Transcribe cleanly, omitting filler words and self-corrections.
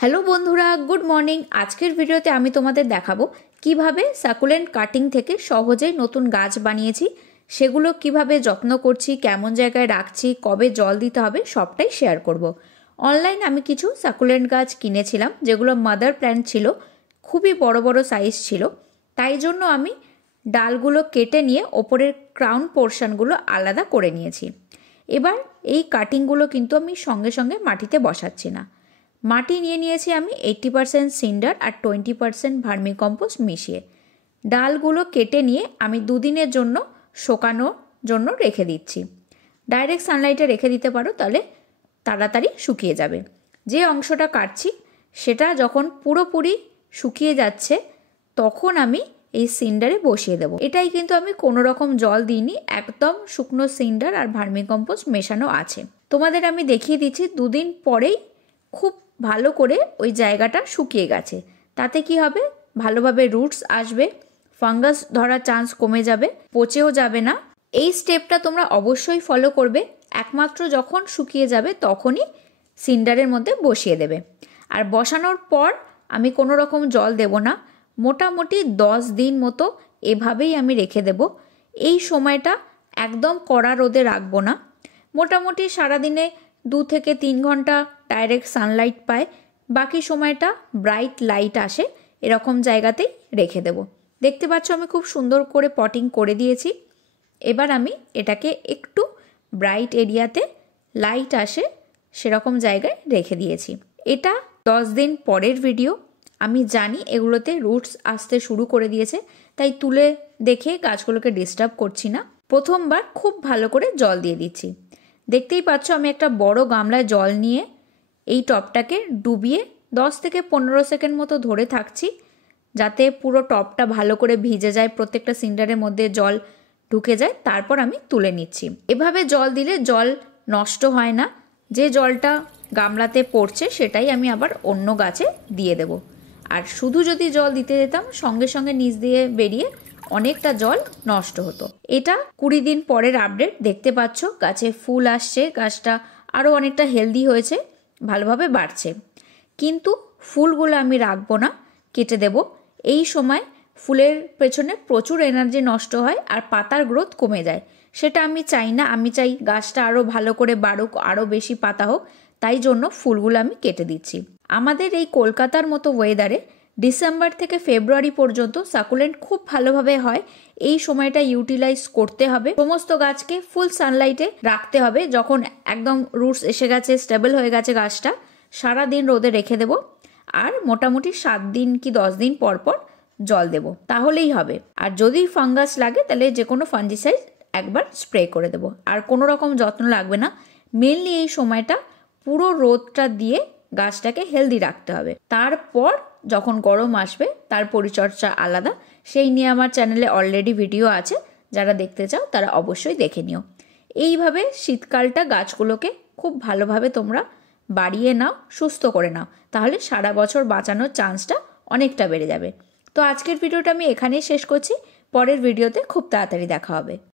Hello বন্ধুরা, good morning. আজকের ভিডিওতে আমি তোমাদের দেখাবো কিভাবে সাকুলেন্ট কাটিং থেকে সহজেই নতুন গাছ বানিয়েছি, সেগুলো কিভাবে যত্ন করছি, কেমন জায়গায় রাখছি, কবে জল দিতে হবে সবটাই শেয়ার করব। অনলাইন আমি কিছু সাকুলেন্ট গাছ কিনেছিলাম, যেগুলো মাদার প্ল্যান্ট ছিল, খুবই বড় বড় সাইজ ছিল। তাই জন্য আমি ডালগুলো কেটে নিয়ে ওপরের ক্রাউন পোর্শনগুলো আলাদা করে নিয়েছি। এবার এই কাটিংগুলো কিন্তু আমি সঙ্গে সঙ্গে মাটিতে বসাচ্ছি না। মাটি নিয়ে নিয়েছি আমি 80% সিন্ডার আর 20% ভার্মিকম্পোস্ট মিশিয়ে। ডালগুলো কেটে নিয়ে আমি দুদিনের জন্য শুকানোর জন্য রেখে দিচ্ছি। ডাইরেক্ট সানলাইটে রেখে দিতে পারো, তাহলে তাড়াতাড়ি শুকিয়ে যাবে। যে অংশটা কাটছি সেটা যখন পুরোপুরি শুকিয়ে যাচ্ছে তখন আমি এই সিন্ডারে বসিয়ে দেবো। এটাই কিন্তু আমি কোনো রকম জল দিইনি, একদম শুকনো সিন্ডার আর ভার্মিকম্পোস্ট মেশানো আছে। তোমাদের আমি দেখিয়ে দিচ্ছি, দুদিন পরেই খুব ভালো করে ওই জায়গাটা শুকিয়ে গেছে। তাতে কি হবে, ভালোভাবে রুটস আসবে, ফাঙ্গাস ধরার চান্স কমে যাবে, পচেও যাবে না। এই স্টেপটা তোমরা অবশ্যই ফলো করবে। একমাত্র যখন শুকিয়ে যাবে তখনই সিন্ডারের মধ্যে বসিয়ে দেবে। আর বসানোর পর আমি কোনো রকম জল দেব না, মোটামুটি 10 দিন মতো এভাবেই আমি রেখে দেব। এই সময়টা একদম কড়া রোদে রাখবো না, মোটামুটি সারাদিনে 2 থেকে 3 ঘন্টা ডাইরেক্ট সানলাইট পায়, বাকি সময়টা ব্রাইট লাইট আসে, এরকম জায়গাতেই রেখে দেব। দেখতে পাচ্ছ আমি খুব সুন্দর করে পটিং করে দিয়েছি। এবার আমি এটাকে একটু ব্রাইট এরিয়াতে লাইট আসে সেরকম জায়গায় রেখে দিয়েছি। এটা 10 দিন পরের ভিডিও। আমি জানি এগুলোতে রুটস আসতে শুরু করে দিয়েছে, তাই তুলে দেখে গাছগুলোকে ডিস্টার্ব করছি না। প্রথমবার খুব ভালো করে জল দিয়ে দিচ্ছি। দেখতেই পাচ্ছ আমি একটা বড় গামলায় জল নিয়ে এই টবটাকে ডুবিয়ে 10 থেকে 15 সেকেন্ড মতো ধরে থাকছি, যাতে পুরো টবটা ভালো করে ভিজে যায়, প্রত্যেকটা সিন্ডারের মধ্যে জল ঢুকে যায়। তারপর আমি তুলে নিচ্ছি। এভাবে জল দিলে জল নষ্ট হয় না। যে জলটা গামলাতে পড়ছে সেটাই আমি আবার অন্য গাছে দিয়ে দেব। আর শুধু যদি জল দিতে যেতাম সঙ্গে সঙ্গে নিচ দিয়ে বেরিয়ে অনেকটা জল নষ্ট হতো। এটা 20 দিন পরের আপডেট। দেখতে পাচ্ছ গাছে ফুল আসছে, গাছটা আরও অনেকটা হেলদি হয়েছে, ভালোভাবে বাড়ছে। কিন্তু ফুলগুলো আমি রাখবো না, কেটে দেব। এই সময় ফুলের পেছনে প্রচুর এনার্জি নষ্ট হয় আর পাতার গ্রোথ কমে যায়, সেটা আমি চাই না। আমি চাই গাছটা আরও ভালো করে বাড়ুক, আরও বেশি পাতা হোক, তাই জন্য ফুলগুলো আমি কেটে দিচ্ছি। আমাদের এই কলকাতার মতো ওয়েদারে ডিসেম্বর থেকে ফেব্রুয়ারি পর্যন্ত সাকুলেন্ট খুব ভালোভাবে হয়। এই সময়টা ইউটিলাইজ করতে হবে, সমস্ত গাছকে ফুল সানলাইটে রাখতে হবে। যখন একদম রুটস এসে গেছে, স্টেবল হয়ে গেছে গাছটা, সারা দিন রোদে রেখে দেব। আর মোটামুটি 7 দিন কি 10 দিন পর পর জল দেব, তাহলেই হবে। আর যদি ফাঙ্গাস লাগে তাহলে যে কোনো ফাঞ্জিসাইড একবার স্প্রে করে দেব। আর কোনো রকম যত্ন লাগবে না। মেনলি এই সময়টা পুরো রোদটা দিয়ে গাছটাকে হেলদি রাখতে হবে। তারপর যখন গরম আসবে তার পরিচর্যা আলাদা, সেই নিয়ে আমার চ্যানেলে অলরেডি ভিডিও আছে, যারা দেখতে চাও তারা অবশ্যই দেখে নিও। এইভাবে শীতকালটা গাছগুলোকে খুব ভালোভাবে তোমরা বাড়িয়ে নাও, সুস্থ করে নাও, তাহলে সারা বছর বাঁচানোর চান্সটা অনেকটা বেড়ে যাবে। তো আজকের ভিডিওটা আমি এখানেই শেষ করছি। পরের ভিডিওতে খুব তাড়াতাড়ি দেখা হবে।